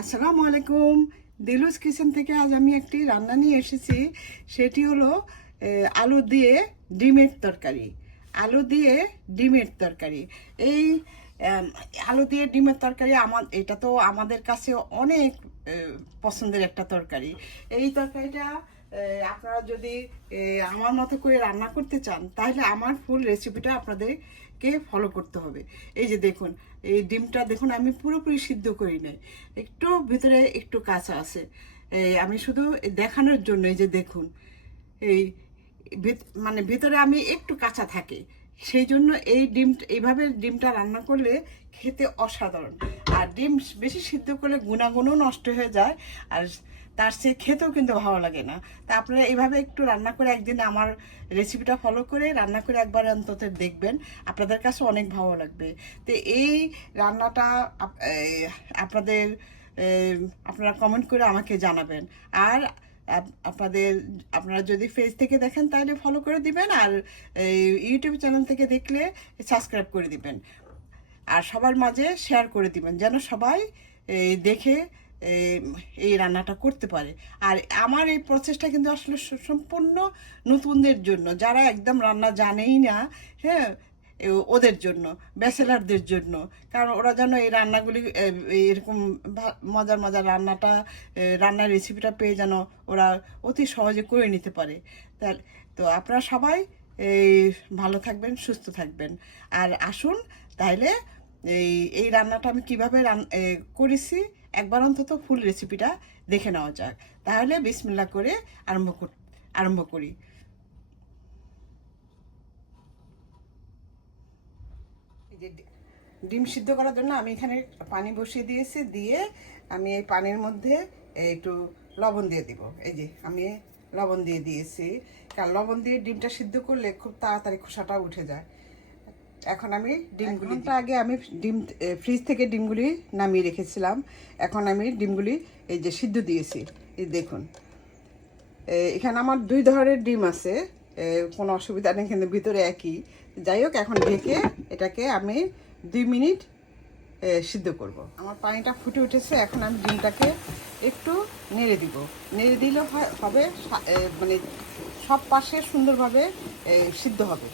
আসসালামু আলাইকুম। দিলুস কিচেন থেকে আজ আমি একটি রান্না নিয়ে এসেছি। সেটি হলো আলু দিয়ে ডিমের তরকারি। আলু দিয়ে ডিমের তরকারি। এই আম, আলু দিয়ে ডিমের তরকারি এটা তো আমাদের কাছে অনেক পছন্দের একটা তরকারি। এই তরকারিটা আপনারা যদি আমার মতো করে রান্না করতে চান তাহলে আমার ফুল রেসিপিটা আপনাদেরকে ফলো করতে হবে। এই যে দেখুন, এই ডিমটা দেখুন আমি পুরোপুরি সিদ্ধ করি নাই, একটু ভিতরে একটু কাঁচা আছে। আমি শুধু দেখানোর জন্য, এই যে দেখুন, এই মানে ভিতরে আমি একটু কাঁচা থাকে, সেই জন্য এইভাবে ডিমটা রান্না করলে খেতে অসাধারণ। আর ডিম বেশি সিদ্ধ করলে গুণাগুণও নষ্ট হয়ে যায়, আর তার সে খেতেও কিন্তু ভালো লাগে না। তা আপনারা এইভাবে একটু রান্না করে একদিন আমার রেসিপিটা ফলো করে রান্না করে একবার অন্তত দেখবেন, আপনাদের কাছে অনেক ভালো লাগবে। তো এই রান্নাটা আপনাদের আপনারা কমেন্ট করে আমাকে জানাবেন। আর আপনারা যদি ফেস থেকে দেখেন তাহলে ফলো করে দিবেন, আর ইউটিউব চ্যানেল থেকে দেখলে সাবস্ক্রাইব করে দিবেন, আর সবার মাঝে শেয়ার করে দিবেন যেন সবাই দেখে এই রান্নাটা করতে পারে। আর আমার এই প্রসেসটা কিন্তু আসলে সম্পূর্ণ নতুনদের জন্য, যারা একদম রান্না জানেই না, হ্যাঁ, ওদের জন্য, ব্যাচেলারদের জন্য। কারণ ওরা যেন এই রান্নাগুলি এরকম মজার মজার রান্নার রেসিপিটা পেয়ে যেন ওরা অতি সহজে করে নিতে পারে। তো আপনারা সবাই এই ভালো থাকবেন, সুস্থ থাকবেন। আর আসুন তাহলে এই রান্নাটা আমি কীভাবে করেছি একবার অন্তত ফুল রেসিপিটা দেখে নেওয়া যাক। তাহলে বিসমিল্লাহ করে আরম্ভ করি। এই যে ডিম সিদ্ধ করার জন্য আমি এখানে পানি বসিয়ে দিয়েছি, দিয়ে আমি এই পানির মধ্যে একটু লবণ দিয়ে দিব। এই যে আমি লবণ দিয়ে দিয়েছি, কারণ লবণ দিয়ে ডিমটা সিদ্ধ করলে খুব তাড়াতাড়ি খোসাটা উঠে যায়। এখন আমি ডিমগুলিটা আগে আমি ফ্রিজ থেকে ডিমগুলি নামিয়ে রেখেছিলাম। এখন আমি ডিমগুলি এই যে সিদ্ধ দিয়েছি। এই দেখুন, এখানে আমার 2 ধরনের ডিম আছে, কোনো অসুবিধা নেই, কিন্তু ভিতরে একই। যাই হোক, এখন ঢেকে এটাকে আমি 2 মিনিট সিদ্ধ করব। আমার পানিটা ফুটে উঠেছে, এখন আমি ডিমটাকে একটু নেড়ে দিব। নেড়ে দিলে হবে মানে সব পাশে সুন্দরভাবে সিদ্ধ হবে।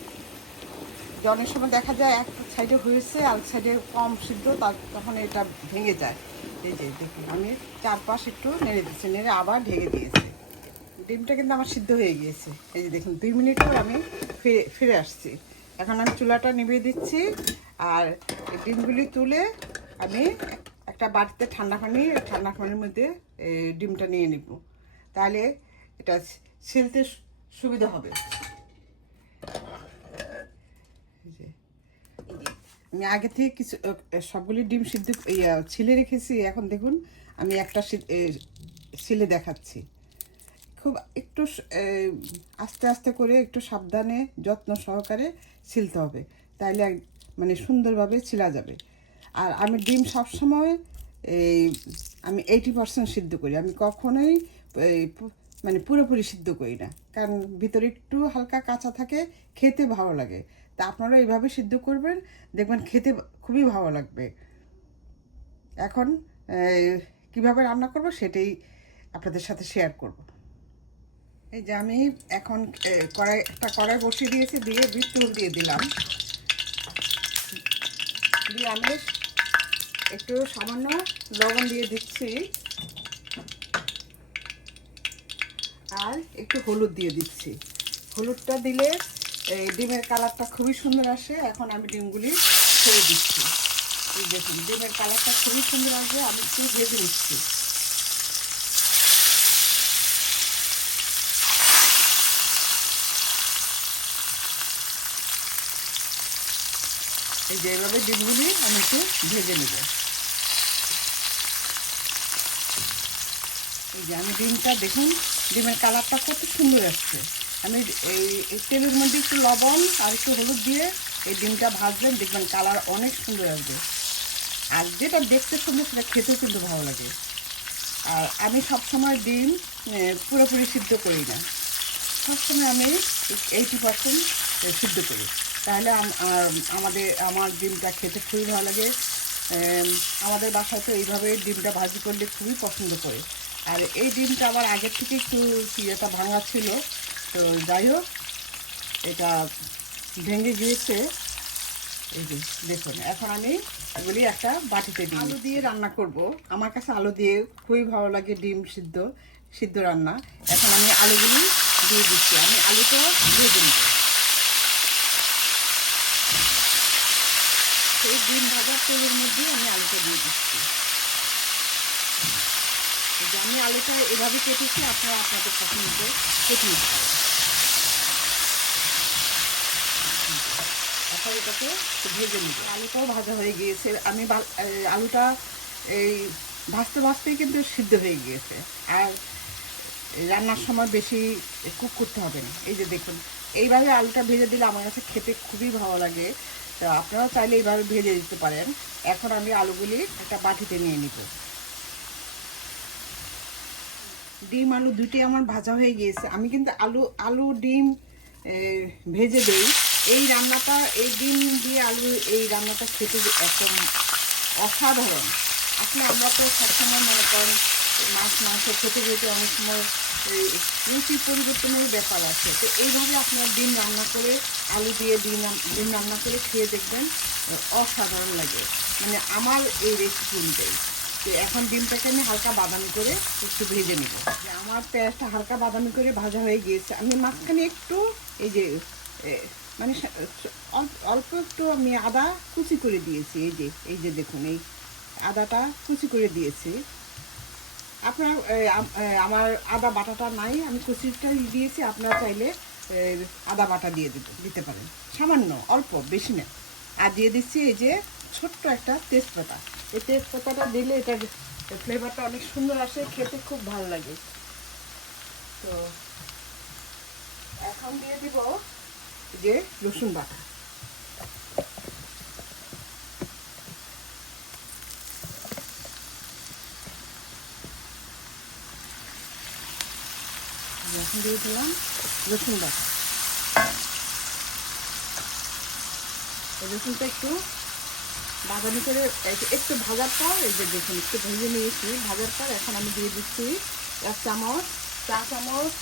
যে অনেক সময় দেখা যায় এক সাইডে হয়েছে আর সাইডে কম সিদ্ধ, তখন এটা ভেঙে যায়। এই যে দেখুন, আমি 4 পাশ একটু নেড়ে দিচ্ছি, নেড়ে আবার ঢেকে দিয়েছি। ডিমটা কিন্তু আমার সিদ্ধ হয়ে গিয়েছে। এই যে দেখুন, 2 মিনিটও আমি ফিরে আসছি। এখন আমি চুলাটা নিভিয়ে দিচ্ছি, আর এই ডিমগুলি তুলে আমি একটা বাটিতে ঠান্ডা পানির মধ্যে ডিমটা নিয়ে নিব, তাহলে এটা ছিলতে সুবিধা হবে। আমি আগে থেকে কিছু সবগুলি ডিম সিদ্ধ ছিলে রেখেছি। এখন দেখুন, আমি একটা ছিলে দেখাচ্ছি। খুব একটু আস্তে আস্তে করে, একটু সাবধানে যত্ন সহকারে ছিলতে হবে, তাইলে মানে সুন্দরভাবে ছিলা যাবে। আর আমি ডিম সবসময় আমি 80% সিদ্ধ করি, আমি কখনোই মানে পুরোপুরি সিদ্ধ করি না, কারণ ভিতরে একটু হালকা কাঁচা থাকে, খেতে ভালো লাগে। তা আপনারা এইভাবে সিদ্ধ করবেন, দেখবেন খেতে খুবই ভালো লাগবে। এখন কিভাবে রান্না করব সেটাই আপনাদের সাথে শেয়ার করব। এই যে আমি এখন কড়াই বসিয়ে দিয়েছি, দিয়ে বিট নুন দিয়ে দিলাম, দিয়ে আমি একটু সামান্য লবণ দিয়ে দিচ্ছি, আর একটু হলুদ দিয়ে দিচ্ছি। হলুদটা দিলে এই ডিমের কালারটা খুবই সুন্দর আসে। এখন আমি ডিমগুলি ছেড়ে দিচ্ছি। এই দেখুন, ডিমের কালারটা খুবই সুন্দর আসবে। আমি একটু ভেজে নিচ্ছি। এই যে এইভাবে ডিমগুলি আমি একটু ভেজে নেব। এই যে আমি ডিমটা দেখুন, ডিমের কালারটা কত সুন্দর আসছে। আমি এই তেলের মধ্যে একটু লবণ আর একটু হলুদ দিয়ে এই ডিমটা ভাজবেন, দেখবেন কালার অনেক সুন্দর আসবে। আর যেটা দেখতে সুন্দর সেটা খেতেও কিন্তু ভালো লাগে। আর আমি সবসময় ডিম পুরোপুরি সিদ্ধ করি না, সবসময় আমি 80% সিদ্ধ করি, তাহলে আমার ডিমটা খেতে খুবই ভালো লাগে, আমাদের বাসায় তো এইভাবে ডিমটা ভাজি করলে খুবই পছন্দ করে। আর এই ডিমটা আমার আগের থেকে একটু এটা ভাঙা ছিল, তো যাই হোক এটা ভেঙে গিয়েছে। এই যে দেখুন, এখন আমি এগুলি একটা বাটিতে দিই। আলু দিয়ে রান্না করব, আমার কাছে আলু দিয়ে খুবই ভালো লাগে, ডিম সিদ্ধ সিদ্ধ রান্না। এখন আমি আলুগুলি দিয়ে দিচ্ছি, আমি আলুটা ভেজে নিব। সেই ডিম ভাজার তেলের মধ্যে আমি আলুটা দিয়ে দিচ্ছি। যে আমি আলুটা এভাবে কেটেছি, আপনারা আপনাদের পছন্দ কেটে নিতে পারেন। এখন এটাকে ভেজে নিব। আলুটাও ভাজা হয়ে গিয়েছে, আমি আলুটা এই ভাজতে ভাজতেই কিন্তু সিদ্ধ হয়ে গিয়েছে। আর রান্নার সময় বেশি কুক করতে হবে না। এই যে দেখুন, এইভাবে আলুটা ভেজে দিলে আমার কাছে খেতে খুবই ভালো লাগে, তো আপনারা চাইলে এইভাবে ভেজে দিতে পারেন। এখন আমি আলুগুলি একটা বাটিতে নিয়ে নিব। ডিম আলু দুটোই আমার ভাজা হয়ে গিয়েছে। আমি কিন্তু আলু ডিম ভেজে দেই। এই রান্নাটা, এই ডিম দিয়ে আলু এই রান্নাটা খেতে একদম অসাধারণ। আসলে আমরা তো সবসময় মনে করেন মাছ মাংস খেতে খেতে অনেক সময় রুচি পরিবর্তনের ব্যাপার আছে, তো এইভাবে আপনার ডিম রান্না করে আলু দিয়ে ডিম রান্না করে খেয়ে দেখবেন, অসাধারণ লাগে। মানে আমার এই রেসিপি অনুযায়ী। তো এখন ডিমটাকে আমি হালকা বাদামি করে একটু ভেজে নিব। আমার পেঁয়াজটা হালকা বাদামি করে ভাজা হয়ে গিয়েছে। আমি মাঝখানে একটু এই যে মানে অল্প একটু আমি আদা কুচি করে দিয়েছি। এই যে দেখুন, এই আদাটা কুচি করে দিয়েছি। আপনার আমার আদা বাটাটা নাই, আমি কুচিটা দিয়েছি। আপনারা চাইলে আদা বাটা দিয়ে দিতে পারেন, সামান্য অল্প, বেশি না। আর দিয়ে দিচ্ছি এই যে ছোট্ট একটা তেজপাতা। এই তেজপাতাটা দিলে এটার ফ্লেভারটা অনেক সুন্দর আসে, খেতে খুব ভালো লাগে। তো এখন দিয়ে দিব যে রসুন বাটা। এখন দিয়ে দিলাম রসুন বাটা। রসুনটা একটু বাদামি করে একটু ভাজার পর, এই যে দেখুন একটু ভেজে নিয়েছি। ভাজার পর এখন আমি দিয়ে দিচ্ছি চা চামচ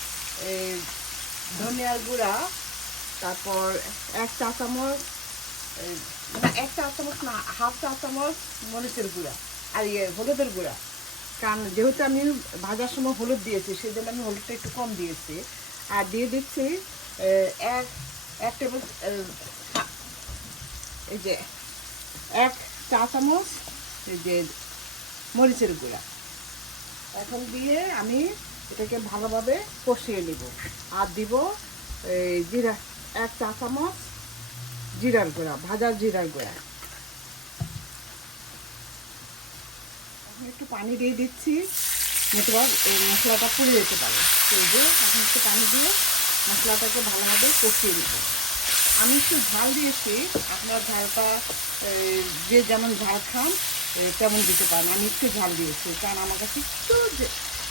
ধনিয়ার গুঁড়া, তারপর 1 চা চামচ, মানে 1 চা চামচ না, হাফ চা চামচ মরিচের গুঁড়া আর হলুদের গুঁড়া। কারণ যেহেতু আমি ভাজার সময় হলুদ দিয়েছি, সেই জন্য আমি হলুদটা একটু কম দিয়েছি। আর দিয়ে দিচ্ছি এক টেবিল এই যে 1 চা চামচ এই যে মরিচের গুঁড়া। এখন দিয়ে আমি এটাকে ভালোভাবে কষিয়ে নিব। আর দিব জিরা, 1 চা চামচ জিরার গুঁড়া, ভাজার জিরার গুঁড়া। এখন একটু পানি দিয়ে দিচ্ছি, নতুবা এই মশলাটা পুড়ে যেতে পারে। সেই যে এখন একটু পানি দিয়ে মশলাটাকে ভালোভাবে কষিয়ে নেব। আমি একটু ঝাল দিয়েছি, আপনার ঝালটা যে যেমন ঝাল খান তেমন দিতে পারেন। আমি একটু ঝাল দিয়েছি, কারণ আমার কাছে একটু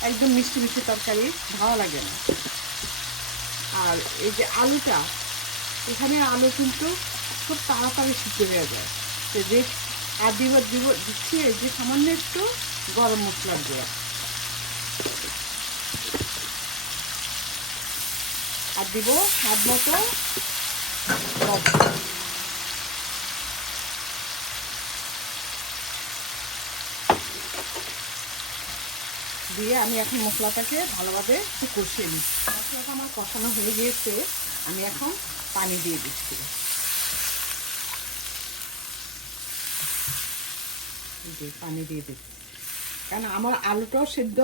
একদম মিষ্টি মিষ্টি তরকারি ভালো লাগে না। আর এই যে আলুটা, এখানে আলু কিন্তু খুব তাড়াতাড়ি সিদ্ধ হয়ে যায়। তো যে আর দিচ্ছি এই যে সামান্য একটু গরম মশলার গুঁড়া, আর দিব স্বাদ মতো লবণ। দিয়ে আমি এখন মশলাটাকে ভালোভাবে একটু কষিয়ে নিচ্ছি। মশলাটা আমার কষানো হয়ে গিয়েছে, আমি এখন পানি দিয়ে দিচ্ছি। পানি দিয়ে দিচ্ছি, কারণ আমার আলুটাও সিদ্ধ,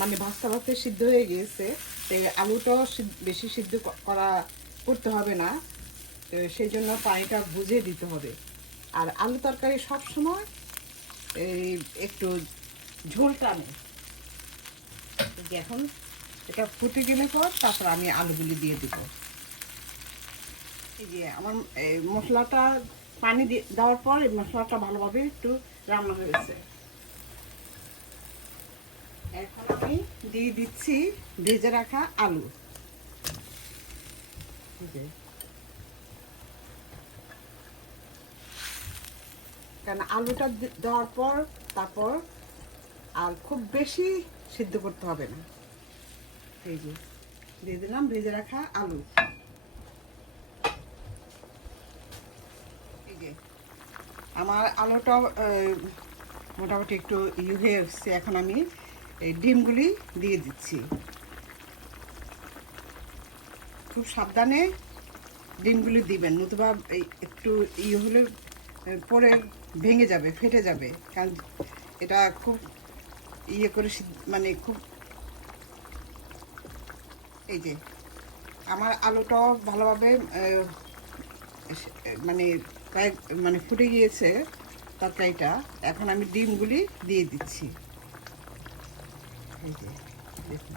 মানে ভাজতে ভাজতে সিদ্ধ হয়ে গিয়েছে। তো আলুটাও বেশি সিদ্ধ করতে হবে না, তো সেই জন্য পানিটা বুঝে দিতে হবে। আর আলু তরকারি সবসময় এই একটু ঝোল টানে। এখন এটা ফুটে গেলে পর তারপর আমি আলুগুলি দিয়ে দিব। এই যে আমার মশলাটা পানি দেওয়ার পর এই মশলাটা ভালোভাবে একটু রান্না হয়েছে। এখন আমি দিয়ে দিচ্ছি ভেজে রাখা আলু। কারণ আলুটা দেওয়ার পর তারপর আর খুব বেশি সিদ্ধ করতে হবে না। এই যে দিয়ে দিলাম ভেজে রাখা আলু। এই যে আমার আলুটা মোটামুটি একটু হয়ে এসছে। এখন আমি এই ডিমগুলি দিয়ে দিচ্ছি। খুব সাবধানে ডিমগুলি দিবেন, নতুবা এই একটু হলে পরে ভেঙে যাবে, ফেটে যাবে। কারণ এটা খুব করে মানে খুব, এই যে আমার আলুটাও ভালোভাবে মানে প্রায় মানে ফুটে গিয়েছে তরকারিটা। এখন আমি ডিমগুলি দিয়ে দিচ্ছি। এই যে দেখুন,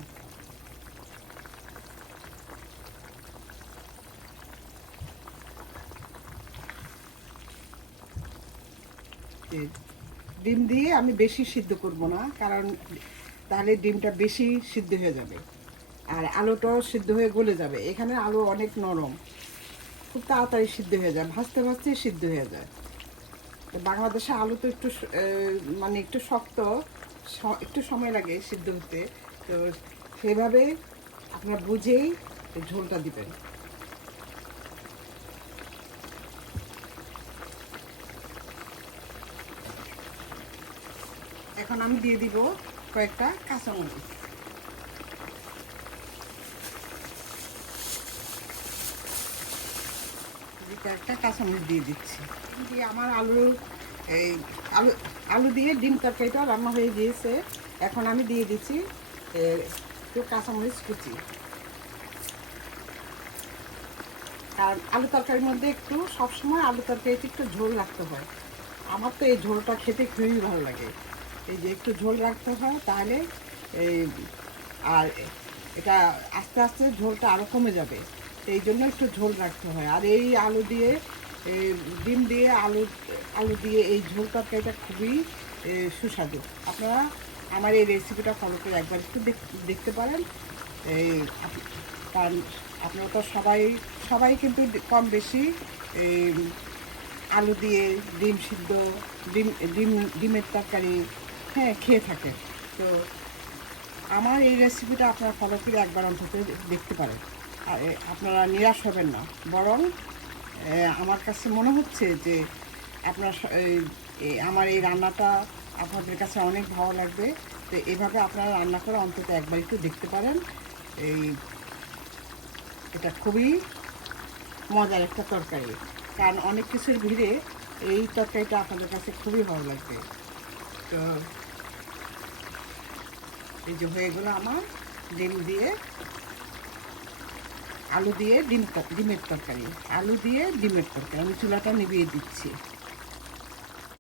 ডিম দিয়ে আমি বেশি সিদ্ধ করব না, কারণ তাহলে ডিমটা বেশি সিদ্ধ হয়ে যাবে আর আলুটাও সিদ্ধ হয়ে গলে যাবে। এখানে আলু অনেক নরম, খুব তাড়াতাড়ি সিদ্ধ হয়ে যায়, ভাজতে ভাজতেই সিদ্ধ হয়ে যায়। তো বাংলাদেশে আলু তো একটু মানে একটু শক্ত, একটু সময় লাগে সিদ্ধ হতে। তো সেভাবে আপনারা বুঝেই ঝোলটা দিবেন। এখন আমি দিয়ে দিব কয়েকটা কাঁচামরিচ। কয়েকটা কাঁচামরিচ দিয়ে দিচ্ছি। দিয়ে আমার এই আলু দিয়ে ডিম তরকারিটা রান্না হয়ে গিয়েছে। এখন আমি দিয়ে দিচ্ছি একটু কাঁচামরিচ কুচি। কারণ আলু তরকারির মধ্যে একটু সবসময় আলু তরকারিতে একটু ঝোল রাখতে হয়। আমার তো এই ঝোলটা খেতে খুবই ভালো লাগে। এই যে একটু ঝোল রাখতে হয়, তাহলে এই আর এটা আস্তে আস্তে ঝোলটা আরও কমে যাবে। এই জন্য একটু ঝোল রাখতে হয়। আর এই আলু দিয়ে ডিম দিয়ে আলু দিয়ে এই ঝোল তরকারিটা খুবই সুস্বাদু। আপনারা আমার এই রেসিপিটা ফলো করে একবার একটু দেখতে পারেন। এই কারণ আপনারা তো সবাই কিন্তু কম বেশি এই আলু দিয়ে ডিম সিদ্ধ, ডিমের তরকারি হ্যাঁ খেয়ে থাকেন। তো আমার এই রেসিপিটা আপনারা ফলো করে একবার অন্তত দেখতে পারেন। আর আপনারা নিরাশ হবেন না, বরং আমার কাছে মনে হচ্ছে যে আপনার আমার এই রান্নাটা আপনাদের কাছে অনেক ভালো লাগবে। তো এভাবে আপনারা রান্না করে অন্তত একবার একটু দেখতে পারেন। এটা খুবই মজার একটা তরকারি, কারণ অনেক কিছুর ভিড়ে এই তরকারিটা আপনাদের কাছে খুবই ভালো লাগবে। তো এই যে হয়ে গেলো আমার ডিম দিয়ে আলু দিয়ে ডিমের তরকারি। আলু দিয়ে ডিমের তরকারি আমি চুলাটা নিভিয়ে দিচ্ছি।